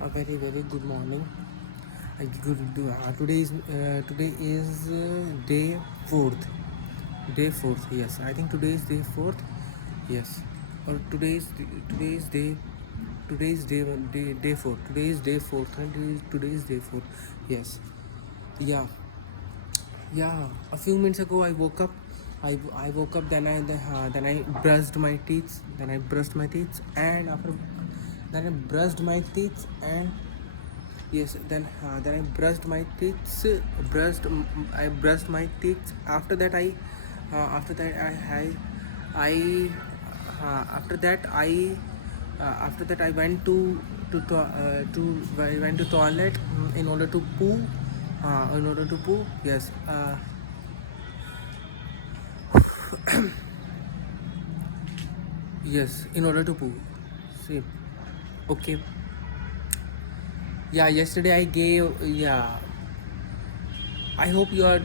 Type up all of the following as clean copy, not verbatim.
A very good morning. Today is day fourth. Day fourth. Yes, I think today is day fourth. Yes, or today's day four. Today is day fourth and today is day four. Yes. Yeah. Yeah, a few minutes ago I woke up. I woke up. Then I brushed my teeth. And after then I brushed my teeth and yes. Then I brushed my teeth. I brushed my teeth. After that I after that I went I went to toilet in order to poo. In order to poo. Yes. Yes, in order to poo. See, okay. Yeah, yesterday I gave. Yeah, I hope you are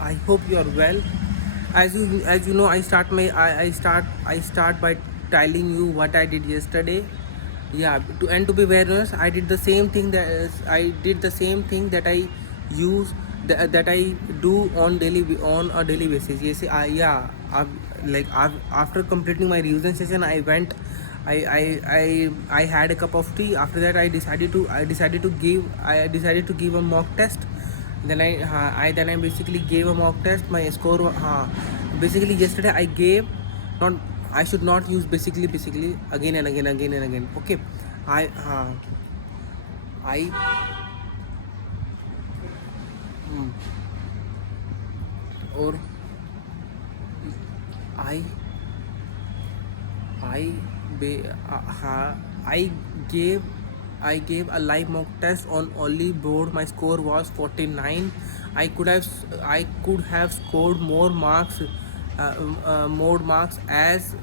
I hope you are well. As you know, I start by telling you what I did yesterday. Yeah, to be very honest, I did the same thing that I use that I do on a daily basis. Yes, after completing my revision session, I had a cup of tea. After that, I decided to give a mock test. Then I basically gave a mock test. My score basically yesterday I gave not. I should not use basically again and again. Okay, I I hmm, or I I I gave I gave a live mock test on only board. My score was 49. I could have scored more marks as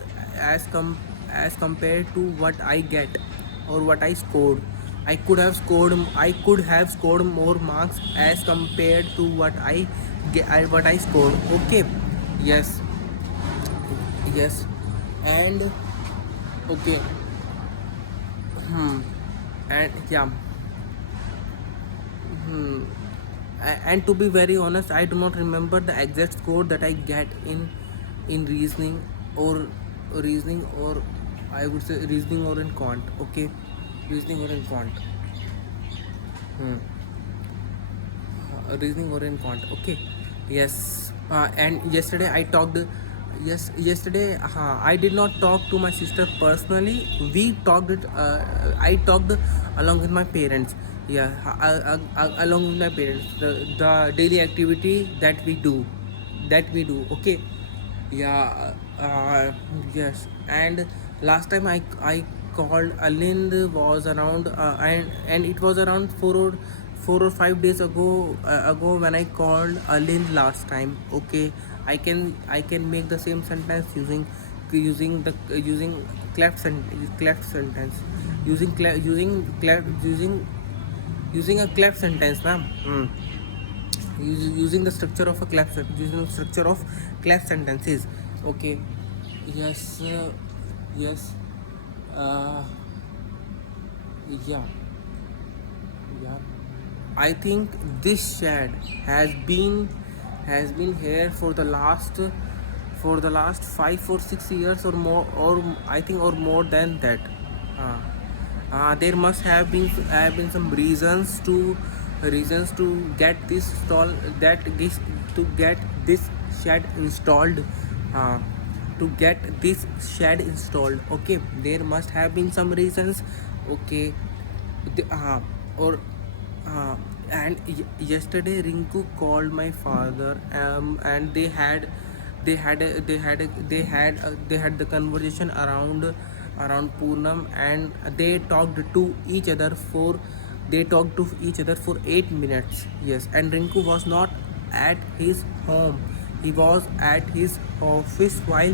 compared to what I get or what I scored. I could have scored more marks as compared to what I scored. Okay. Yes. Yes. And okay. Hmm. And yeah. Hmm. And to be very honest, I do not remember the exact score that I get in or reasoning or I would say reasoning or in quant. Okay, reasoning or in quant. Hmm. Reasoning or in quant. Okay. Yes. And yesterday I talked. Yes, yesterday I did not talk to my sister personally. We talked it. I talked along with my parents. Yeah, along with my parents. The daily activity that we do. Okay. Yeah. Yes. And last time I called Alind was around and it was around 4 or 5 days ago when I called Alind last time. Okay, I can make the same sentence using cleft sentence using a cleft sentence, ma'am. Using the structure of a using the structure of cleft sentences. Okay. Yes. Yes. Uh, yeah. Yeah. I think this shed has been here for the last 5 or 6 years or more, or I think or more than that. Uh, there must have been some reasons to get this install that this to get this shed installed. Uh, to get this shed installed. Okay, there must have been some reasons. Okay. the, uh, or uh, and yesterday Rinku called my father, and they had the conversation around Poonam, and they talked to each other for 8 minutes. Yes, and Rinku was not at his home. He was at his office while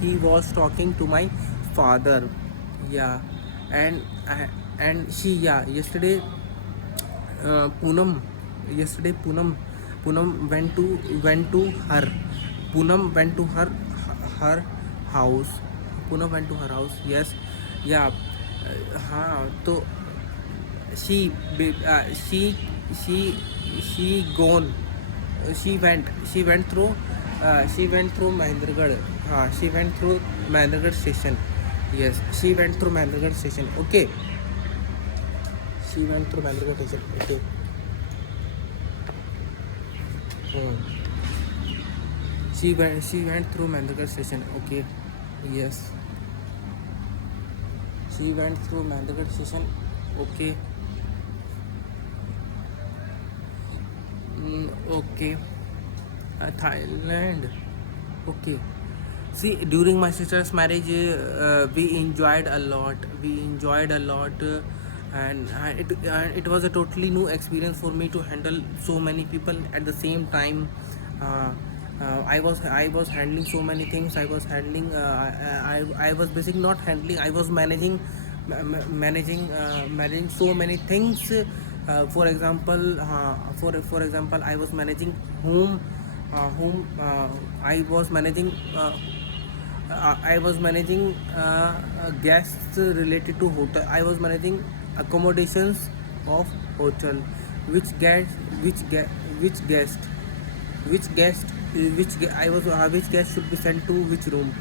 he was talking to my father. Yeah. And she, yeah, yesterday Poonam yesterday Poonam went to her Poonam went to her house. Poonam went to her house. Yes. Yeah. हाँ तो she she she she gone she went through Mahendragarh. She went through Mahendragarh station. Yes, she went through Mahendragarh station. Okay, she went through Mahendragarh station. Okay. Hmm. She went through Mahendragarh station. Okay. Yes, she went through Mahendragarh station. Okay. Okay. Thailand. Okay. See, during my sister's marriage, we enjoyed a lot. We enjoyed a lot, it was a totally new experience for me to handle so many people at the same time. Uh, I was handling so many things. I was handling. I was basically not handling. I was managing so many things. For example, I was managing whom I was managing. I was managing guests related to hotel. I was managing accommodations of hotel. Which guest, which guest, which guest, which guest, which guest should be sent to which room.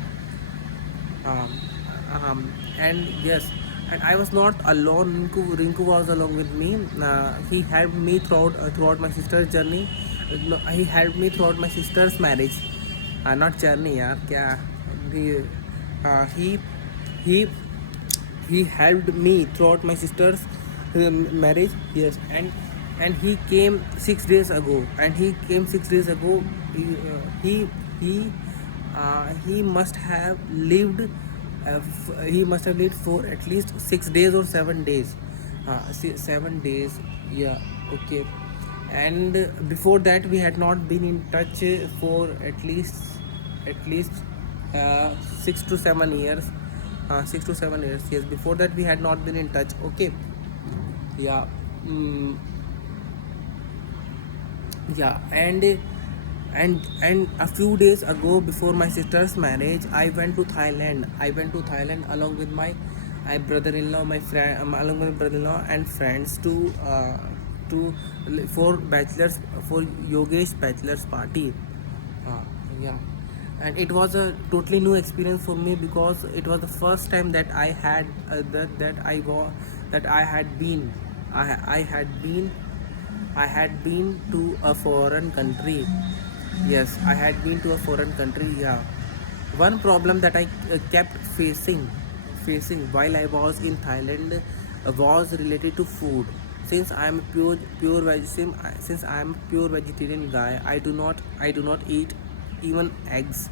um, and yes, and I was not alone. Rinku was along with me. He helped me throughout my sister's journey. No, he helped me throughout my sister's marriage. Not journey, यार क्या. he uh, he he he helped me throughout my sister's marriage. Yes, and he came 6 days ago. He he he must have lived he must have lived for at least 6 days or 7 days. 7 days. Yeah. Okay. And before that we had not been in touch for at least 6 to 7 years. 6 to 7 years. Yes, before that we had not been in touch. Okay. Yeah. mm, yeah. And a few days ago, before my sister's marriage, I went to Thailand along with my brother-in-law, my friend, along with my brother-in-law and friends to for bachelors, for Yogesh bachelor's party. uh, yeah. And it was a totally new experience for me, because it was the first time that I had that I had been I had been I had been to a foreign country. Yes, I had been to a foreign country. Yeah. One problem that I kept facing while I was in Thailand was related to food. Since I am since I am pure vegetarian guy, I do not eat even eggs.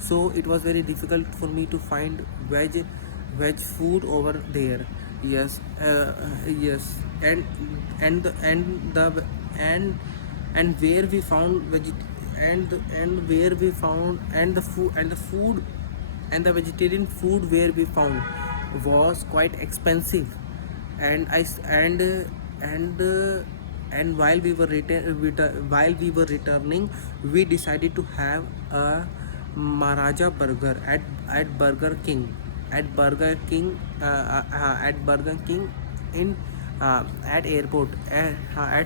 So it was very difficult for me to find veg food over there. Yes. Yes. And and the and and where we found and where we found and the food and the vegetarian food where we found was quite expensive. and I s- and while we were returning, we decided to have a Maharaja burger at Burger King at Burger King in at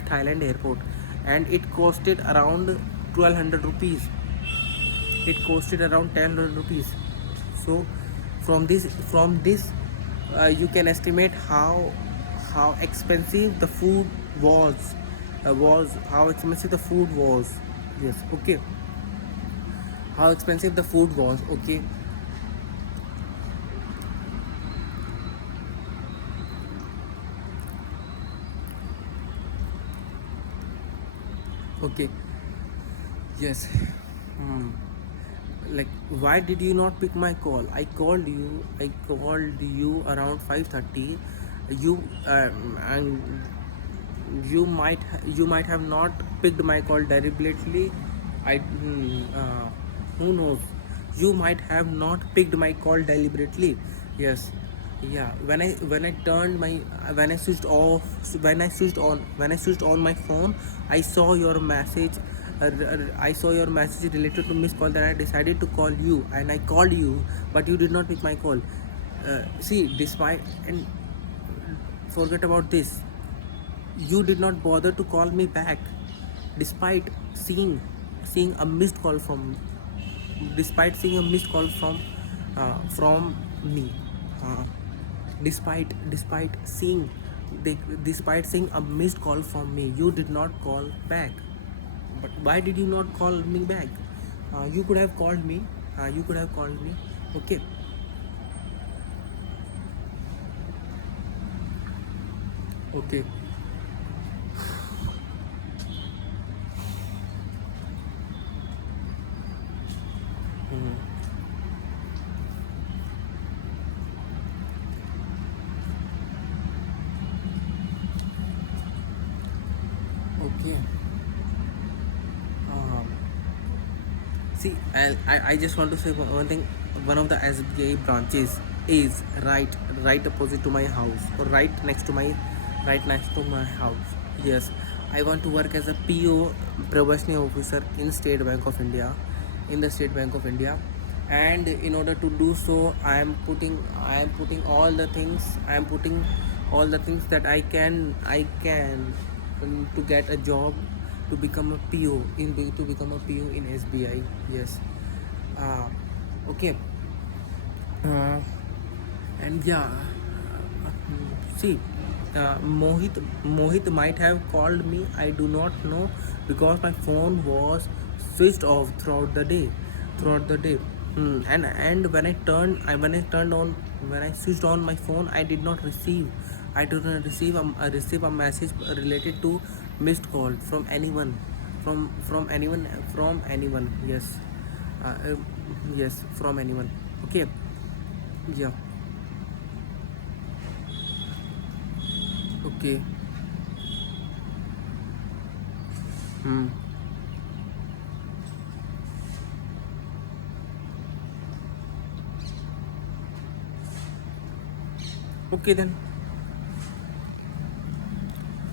Thailand airport. And it costed around 1200 rupees. It costed around 1000 rupees. So from this you can estimate how expensive the food was how expensive the food was. Yes. Okay. How expensive the food was. Okay. Okay. Yes. Hmm. Like, why did you not pick my call? I called you around 5:30. You and you might have not picked my call deliberately. Who knows? You might have not picked my call deliberately. Yes. Yeah. When I turned my when I switched off when I switched on my phone, I saw your message. I saw your message related to missed call. Then I decided to call you, and I called you, but you did not pick my call. See, despite and forget about this. You did not bother to call me back despite seeing a missed call from from me. uh, despite seeing a missed call from me, you did not call back. But why did you not call me back? You could have called me. Okay. Okay. Mhm. Okay. um, See, I just want to say one thing. One of the SBI branches is right opposite to my house, or right next to my house. Yes, I want to work as a PO, probationary officer in State Bank of India, and in order to do so, I am putting all the things. That I can to get a job, to become a PO in SBI. Yes. uh, okay. uh, and yeah, see, Mohit might have called me, I do not know, because my phone was switched off throughout the day. And when I switched on my phone, I did not receive a message related to missed call from anyone, from anyone. Yes. uh, yes, from anyone. Okay. Yeah. Okay. Hmm. Okay then.